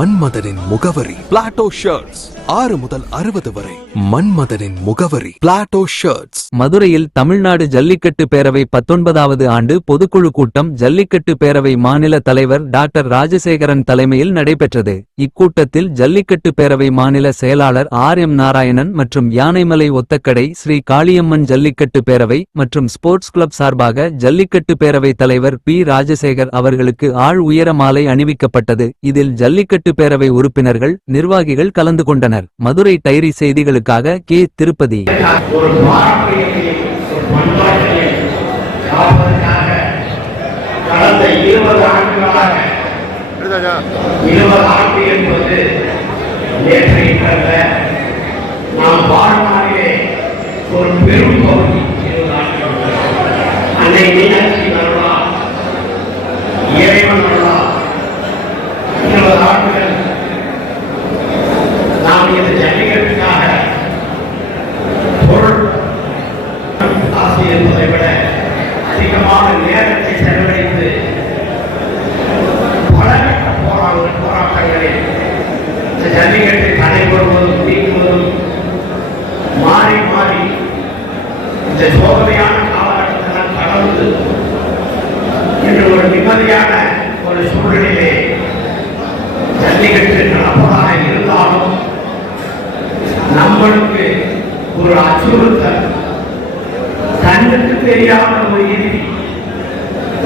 மன்மதனின் முகவரி Plato shirts. 6 முதல் 60 வரை. மன்மதனின் முகவரி பிளாட்டோ ஷர்ட்ஸ். மதுரையில் தமிழ்நாடு ஜல்லிக்கட்டு பேரவை 19வது ஆண்டு பொதுக்குழு கூட்டம் ஜல்லிக்கட்டு பேரவை மாநில தலைவர் டாக்டர் ராஜசேகரன் தலைமையில் நடைபெற்றது. இக்கூட்டத்தில் ஜல்லிக்கட்டு பேரவை மாநில செயலாளர் R.M. நாராயணன் மற்றும் யானைமலை ஒத்தக்கடை ஸ்ரீ காளியம்மன் ஜல்லிக்கட்டு பேரவை மற்றும் ஸ்போர்ட்ஸ் கிளப் சார்பாக ஜல்லிக்கட்டு பேரவை தலைவர் P. ராஜசேகர் அவர்களுக்கு ஆள் உயர மாலை அணிவிக்கப்பட்டது. இதில் ஜல்லிக்கட்டு பேரவை உறுப்பினர்கள் நிர்வாகிகள் கலந்து கொண்டனர். மதுரை டைரி செய்திகளுக்காக கே. திருப்பதி. கடந்த 20 ஆண்டுகளாக 20 ஆண்டு என்பது நேற்றைய நாம் வாழ்நாளிலே ஒரு பெரும் பகுதி அன்னை மீனாட்சி வரலாம், இறைவன் வரலாம். 20 ஆண்டுகள் நாம் இந்த ஜல்லிக்கட்டுக்காக பொருள் ஆசை என்பதை விட அதிகமான நேரத்தை செலவழித்து பலகட்ட போராட்டங்களில் இந்த ஜல்லிக்கட்டை தடைபடுவதும் நீக்குவதும் மாறி மாறி இந்த சோதனையான காலகட்டத்தில் கடந்து இன்று ஒரு நிம்மதியான ஒரு சூழ்நிலையிலே ஜல்லிக்கட்டு நடப்பதாக இருந்தாலும் நம்மளுக்கு ஒரு அச்சுறுத்தல், கண்ணுக்கு தெரியாத ஒரு இறுதி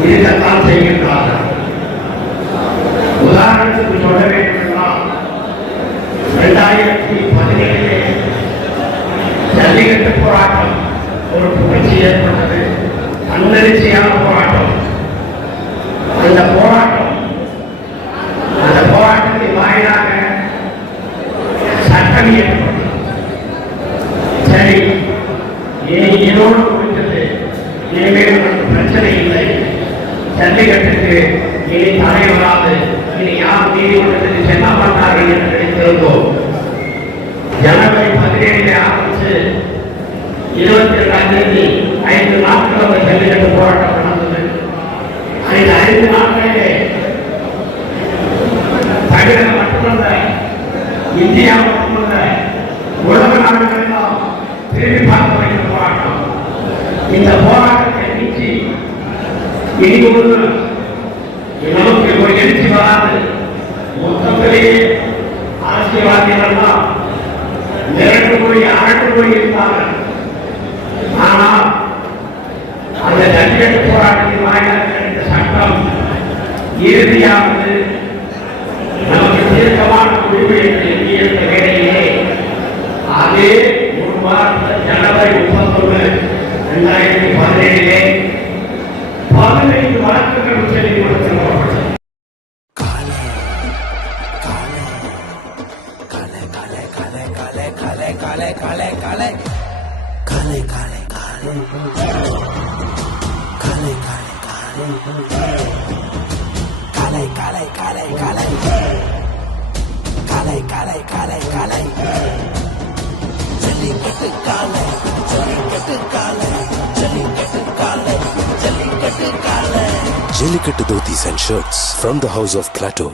இருக்கத்தான் செய்கின்றார்கள். உதாரணத்துக்கு சொல்ல வேண்டும் என்றால் 2017 ஜல்லிக்கட்டு போராட்டம் ஒரு புரட்சி ஏற்பட்டது. தன்னெழுச்சியான போராட்டம். அந்த போராட்டத்தின் வாயிலாக சட்டம் இயற்றப்பட்டது. சரி, இனி இதோடு முடிந்தது, இனிமேல் நமக்கு பிரச்சனை இல்லை, ஜல்லிக்கட்டுக்கு இனி தடை வராது, இனி யார் நீதிமன்றத்துக்கு செல்ல மாட்டார்கள் என்று நினைத்திருந்தோம். ஜனவரி 17 ஆரம்பித்து 22ஆம் தேதி 5 நாட்கள் அந்த ஜல்லிக்கட்டு போராட்டம் நடந்தது. அந்த 5 நாட்களிலே தமிழகம் மட்டுமல்ல, இந்தியா மட்டுமல்ல, உலக நாடுகளெல்லாம் திரும்பி பார்க்க வைத்த போராட்டம். இந்த போராட்டத்தை நீக்கி இனி ஒன்று நமக்கு ஒரு எழுச்சி வராது. மொத்தத்திலேயே அரசியல்வாதிகள் தான் மிரட்டு மொழி இருந்தார்கள். ஆனால் அந்த ஜல்லிக்கட்டு போராட்டத்தின் வாயிலாக இந்த சட்டம் இறுதியானது நமக்கு தீர்க்கமான முடிவு என்று எண்ணியிருந்த வேளையிலே அதே ஒரு வாரத்தில் ஜனவரி 31, 2017 15 வழக்குகள் உச்சநீதிமன்றத்தில் போடப்பட்டது. Jellikattu dhotis and shirts from the house of Plateau.